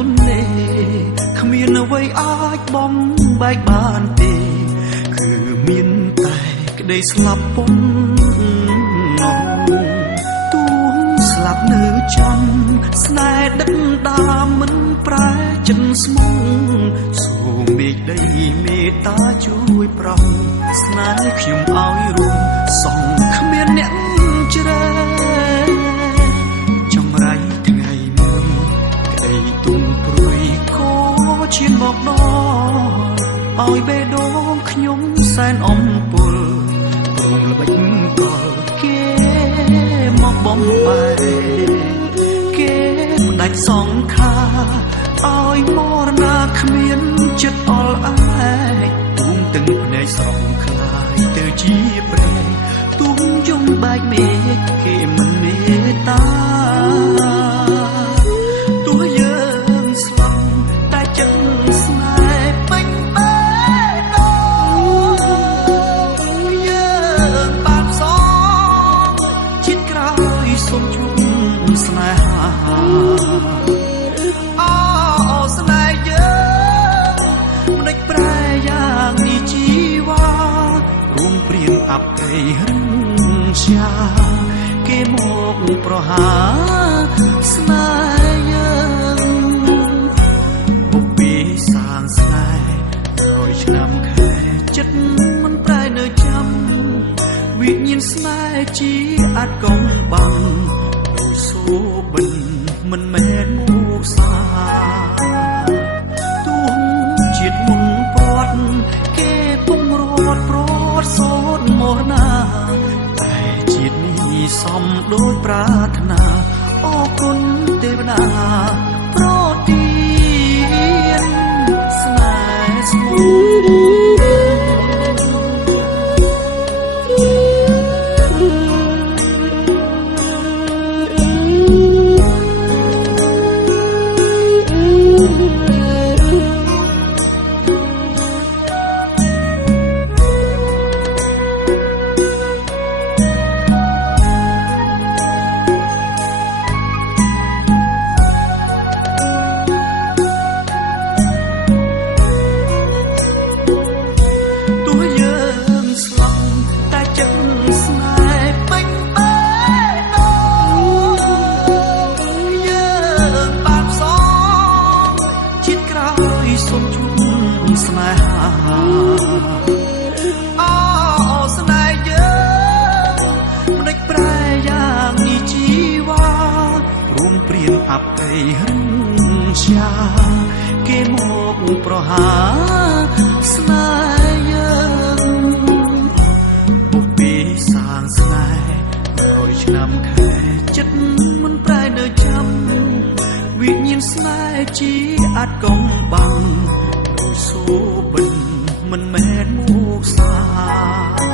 ទុននេគ្មានអ្វីអាចបំបែកបានទេគឺមានតែក្តីស្លាប់ពំនោះទូស្លាប់នៅចំស្នេហ៍ដឹកដាមមិនប្រែចិនស្មុំសូមមេឃដីមេត្តាជួយប្រោសស្នេហ៍ខ្ញុំឲ្យរួមសងគ្មានអ្នកជ្រែចង្រៃថ្ងៃមួយក្តីទុំព្រួយក៏ឈានមកដល់ឲ្យបេះដូងខ្ញុំសែនអំពុលព្រមល្បិចកលគេមកបំបែគេផ្ដាច់សងខាឲ្យមរណាគ្មានចិត្តអល់អាយទូងទាំងភ្នែកស្រងខ្លាយទៅជាព្រែទូងយំបែកមេឃគេមិនមេត្តាទោះយើងស្លាប់តែចិត្តស្នេហ៍ពេញបែកដូងយើងបានសងជាតិក្រោយសូមជួបស្នេហាអបព្រៃរឹងជាគេមកប្រហាស្នេហ៍យើងពុកពីសានស្នេហ៍100ឆ្នាំខែចិត្តមិនប្រែនៅចាំវិញ្ញាណស្នេហ៍ជាអាចកំបាំងដូចសូបិនមិនមែនមកសាទូជាតិមុនព្រាត់គេពងរត់ប្រត់សូនមរណាតែជាតិនេះសំដូចប្រាថ្នាអរគុណទេវតាប្រទានស្នេហ៍ស្មូស្នេហាអូស្នេហ៍យើងមិនដេចប្រែយ៉ាងនេះជីវ៉ារួមព្រៀនអបព្រៃរឹងជាគេមកប្រហាស្នេហ៍យើងពុកពីសានស្នេហ៍100ឆ្នាំខែចិត្តមិនប្រែនៅចាំវិញ្ញាណស្នេហ៍ជាអាចកំបាំងសូបិនមិនមែនមកសា